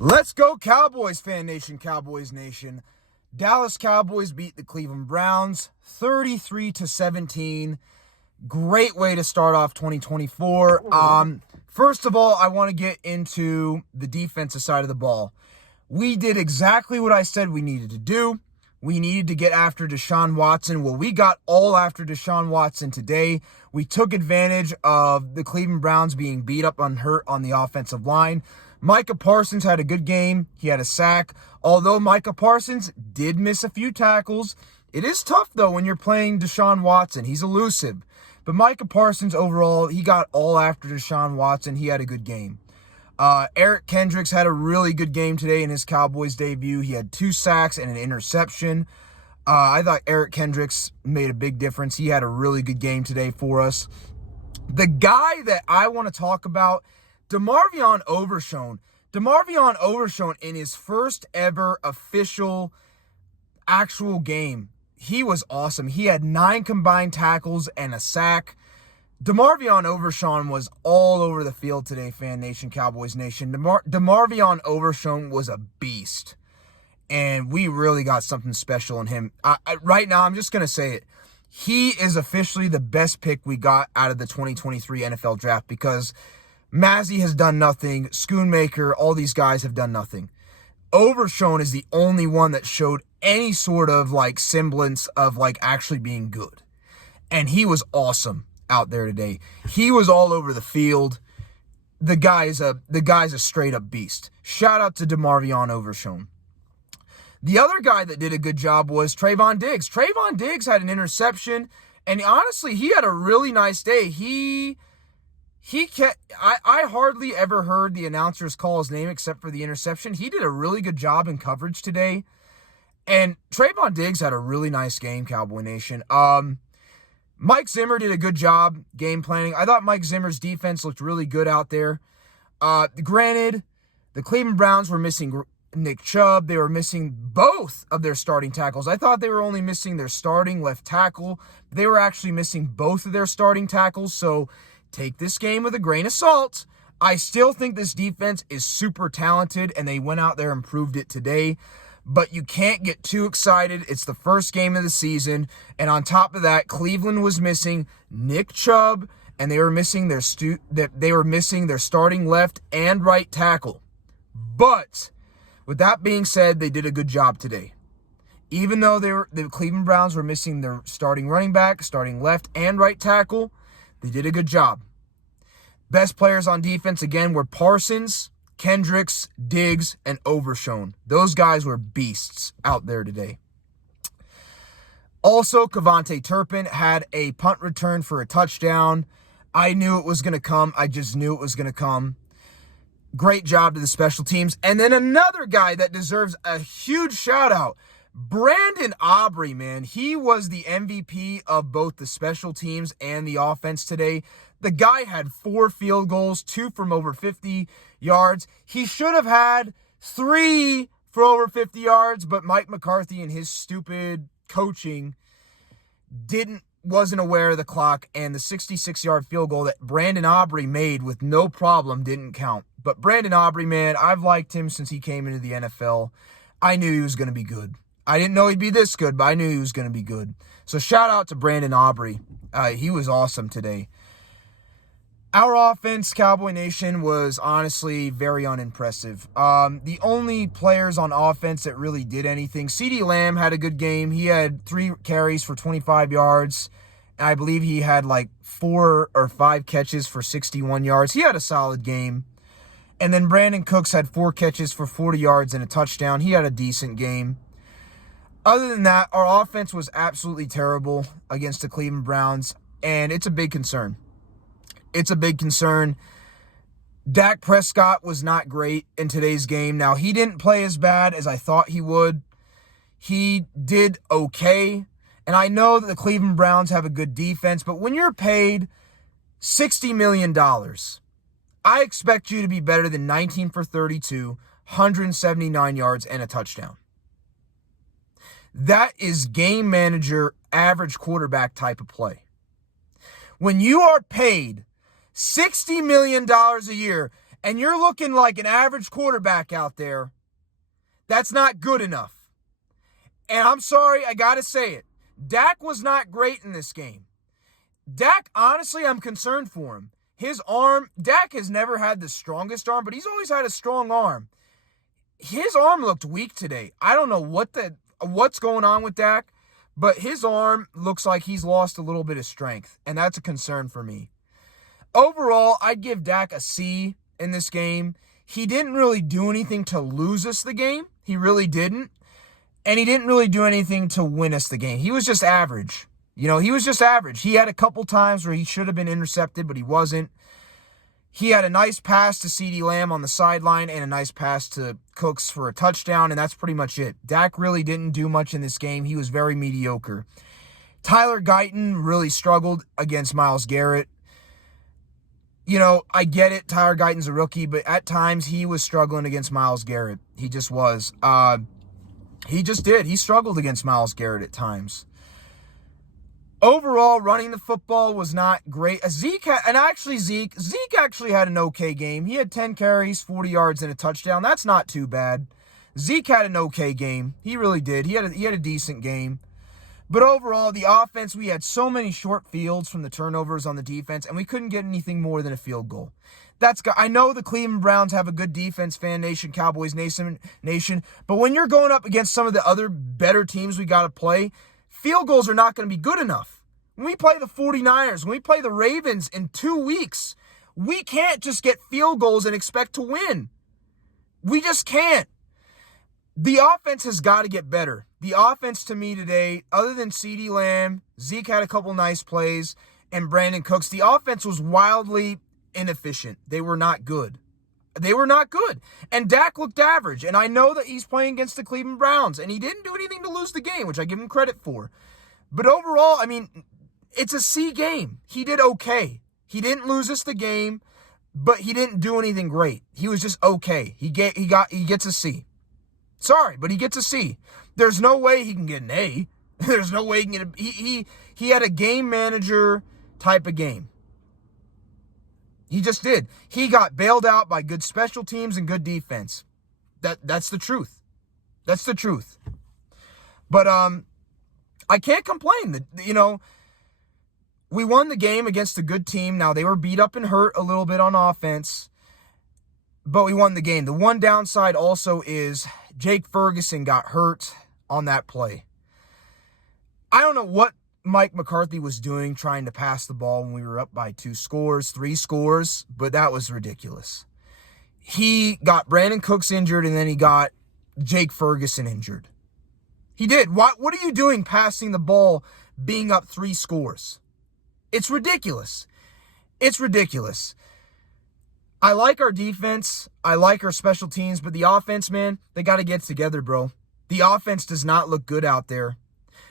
Let's go Cowboys, fan nation, Cowboys nation. Dallas Cowboys beat the Cleveland Browns 33-17. Great way to start off 2024. First of all, I want to get into the defensive side of the ball. We did exactly what I said we needed to do. We needed to get after Deshaun Watson. Well, we got all after Deshaun Watson today. We took advantage of the Cleveland Browns being beat up and hurt on the offensive line. Micah Parsons had a good game. He had a sack. Although Micah Parsons did miss a few tackles, it is tough, though, when you're playing Deshaun Watson. He's elusive. But Micah Parsons, overall, he got all after Deshaun Watson. He had a good game. Eric Kendricks had a really good game today in his Cowboys debut. He had 2 sacks and an interception. I thought Eric Kendricks made a big difference. He had a really good game today for us. The guy that I want to talk about, DeMarvion Overshown. DeMarvion Overshown, in his first ever official actual game, he was awesome. He had 9 combined tackles and a sack. DeMarvion Overshown was all over the field today, fan nation, Cowboys nation. DeMarvion Overshown was a beast, and we really got something special in him. Right now, I'm just going to say it. He is officially the best pick we got out of the 2023 NFL draft because Mazzy has done nothing. Schoonmaker, all these guys have done nothing. Overshown is the only one that showed any sort of semblance of actually being good. And he was awesome out there today. He was all over the field. The guy's a straight up beast. Shout out to DeMarvion Overshown. The other guy that did a good job was Trayvon Diggs. Trayvon Diggs had an interception, and honestly, he had a really nice day. I hardly ever heard the announcers call his name except for the interception. He did a really good job in coverage today. And Trayvon Diggs had a really nice game, Cowboy Nation. Mike Zimmer did a good job game planning. I thought Mike Zimmer's defense looked really good out there. Granted, the Cleveland Browns were missing Nick Chubb. They were missing both of their starting tackles. I thought they were only missing their starting left tackle. They were actually missing both of their starting tackles, so take this game with a grain of salt. I still think this defense is super talented, and they went out there and proved it today. But you can't get too excited. It's the first game of the season. And on top of that, Cleveland was missing Nick Chubb, and they were missing their starting left and right tackle. But with that being said, they did a good job today. Even though the Cleveland Browns were missing their starting running back, starting left and right tackle, they did a good job. Best players on defense, again, were Parsons, Kendricks, Diggs, and Overshown. Those guys were beasts out there today. Also, Kevontae Turpin had a punt return for a touchdown. I knew it was going to come. I just knew it was going to come. Great job to the special teams. And then another guy that deserves a huge shout out, Brandon Aubrey, man. He was the MVP of both the special teams and the offense today. The guy had 4 field goals, 2 from over 50 yards. He should have had 3 for over 50 yards, but Mike McCarthy and his stupid coaching wasn't aware of the clock, and the 66-yard field goal that Brandon Aubrey made with no problem didn't count. But Brandon Aubrey, man, I've liked him since he came into the NFL. I knew he was going to be good. I didn't know he'd be this good, but I knew he was going to be good. So shout out to Brandon Aubrey. He was awesome today. Our offense, Cowboy Nation, was honestly very unimpressive. The only players on offense that really did anything, CeeDee Lamb had a good game. He had 3 carries for 25 yards. I believe he had 4 or 5 catches for 61 yards. He had a solid game. And then Brandon Cooks had 4 catches for 40 yards and a touchdown. He had a decent game. Other than that, our offense was absolutely terrible against the Cleveland Browns, and it's a big concern. It's a big concern. Dak Prescott was not great in today's game. Now, he didn't play as bad as I thought he would. He did okay. And I know that the Cleveland Browns have a good defense, but when you're paid $60 million, I expect you to be better than 19 for 32, 179 yards, and a touchdown. That is game manager, average quarterback type of play. When you are paid $60 million a year and you're looking like an average quarterback out there, that's not good enough. And I'm sorry, I got to say it. Dak was not great in this game. Dak, honestly, I'm concerned for him. His arm, Dak has never had the strongest arm, but he's always had a strong arm. His arm looked weak today. I don't know what's going on with Dak, but his arm looks like he's lost a little bit of strength, and that's a concern for me. Overall, I'd give Dak a C in this game. He didn't really do anything to lose us the game. He really didn't. And he didn't really do anything to win us the game. He was just average. He was just average. He had a couple times where he should have been intercepted, but he wasn't. He had a nice pass to CeeDee Lamb on the sideline and a nice pass to Cooks for a touchdown, and that's pretty much it. Dak really didn't do much in this game. He was very mediocre. Tyler Guyton really struggled against Myles Garrett. I get it. Tyler Guyton's a rookie, but at times he was struggling against Myles Garrett. He just was. He just did. He struggled against Myles Garrett at times. Overall, running the football was not great. Zeke actually had an okay game. He had 10 carries, 40 yards, and a touchdown. That's not too bad. Zeke had an okay game. He really did. He had a decent game. But overall, the offense, we had so many short fields from the turnovers on the defense, and we couldn't get anything more than a field goal. I know the Cleveland Browns have a good defense, fan nation, Cowboys nation, but when you're going up against some of the other better teams we got to play, field goals are not going to be good enough. When we play the 49ers, when we play the Ravens in 2 weeks, we can't just get field goals and expect to win. We just can't. The offense has got to get better. The offense to me today, other than CeeDee Lamb, Zeke had a couple nice plays, and Brandon Cooks, the offense was wildly inefficient. They were not good. And Dak looked average. And I know that he's playing against the Cleveland Browns, and he didn't do anything to lose the game, which I give him credit for. But overall, it's a C game. He did okay. He didn't lose us the game, but he didn't do anything great. He was just okay. He gets a C. Sorry, but he gets a C. There's no way he can get an A. There's no way he can get a... He had a game manager type of game. He just did. He got bailed out by good special teams and good defense. That's the truth. That's the truth. But I can't complain. We won the game against a good team. Now, they were beat up and hurt a little bit on offense, but we won the game. The one downside also is Jake Ferguson got hurt on that play. I don't know what Mike McCarthy was doing trying to pass the ball when we were up by 3 scores, but that was ridiculous. He got Brandon Cooks injured, and then he got Jake Ferguson injured. He did. What are you doing passing the ball being up 3 scores? It's ridiculous. It's ridiculous. I like our defense. I like our special teams, but the offense, man, they got to get together, bro. The offense does not look good out there.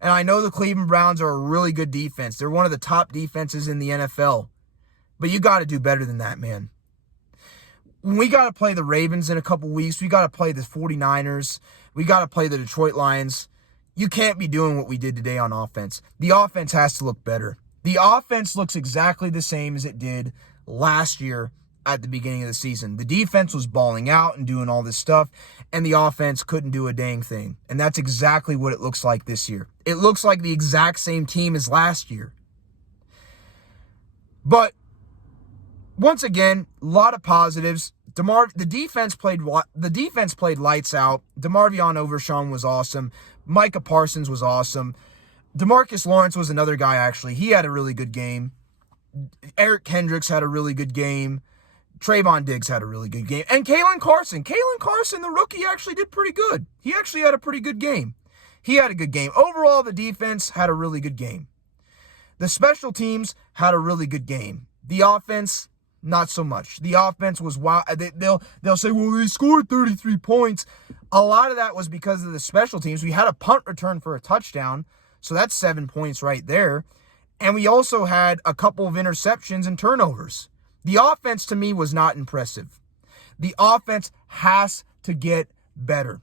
And I know the Cleveland Browns are a really good defense. They're one of the top defenses in the NFL. But you got to do better than that, man. We got to play the Ravens in a couple weeks. We got to play the 49ers. We got to play the Detroit Lions. You can't be doing what we did today on offense. The offense has to look better. The offense looks exactly the same as it did last year at the beginning of the season. The defense was balling out and doing all this stuff, and the offense couldn't do a dang thing. And that's exactly what it looks like this year. It looks like the exact same team as last year. But once again, a lot of positives. The defense played lights out. DeMarvion Overshawn was awesome. Micah Parsons was awesome. DeMarcus Lawrence was another guy, actually. He had a really good game. Eric Kendricks had a really good game. Trayvon Diggs had a really good game. And Kalen Carson, the rookie, actually did pretty good. He actually had a pretty good game. He had a good game. Overall, the defense had a really good game. The special teams had a really good game. The offense, not so much. The offense was wild. They'll say, well, they scored 33 points. A lot of that was because of the special teams. We had a punt return for a touchdown, so that's 7 points right there. And we also had a couple of interceptions and turnovers. The offense, to me, was not impressive. The offense has to get better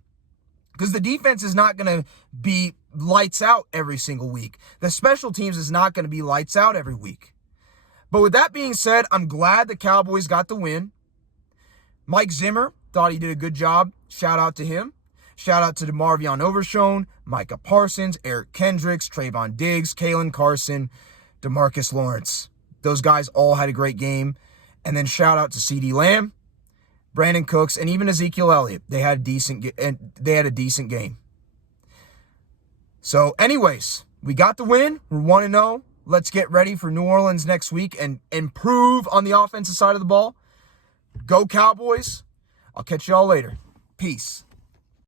because the defense is not going to be lights out every single week. The special teams is not going to be lights out every week. But with that being said, I'm glad the Cowboys got the win. Mike Zimmer, thought he did a good job. Shout out to him. Shout out to DeMarvion Overshone, Micah Parsons, Eric Kendricks, Trayvon Diggs, Kalen Carson, DeMarcus Lawrence. Those guys all had a great game. And then shout out to CeeDee Lamb, Brandon Cooks, and even Ezekiel Elliott. They had a decent game. So anyways, we got the win. We're 1-0. Let's get ready for New Orleans next week and improve on the offensive side of the ball. Go Cowboys. I'll catch y'all later. Peace.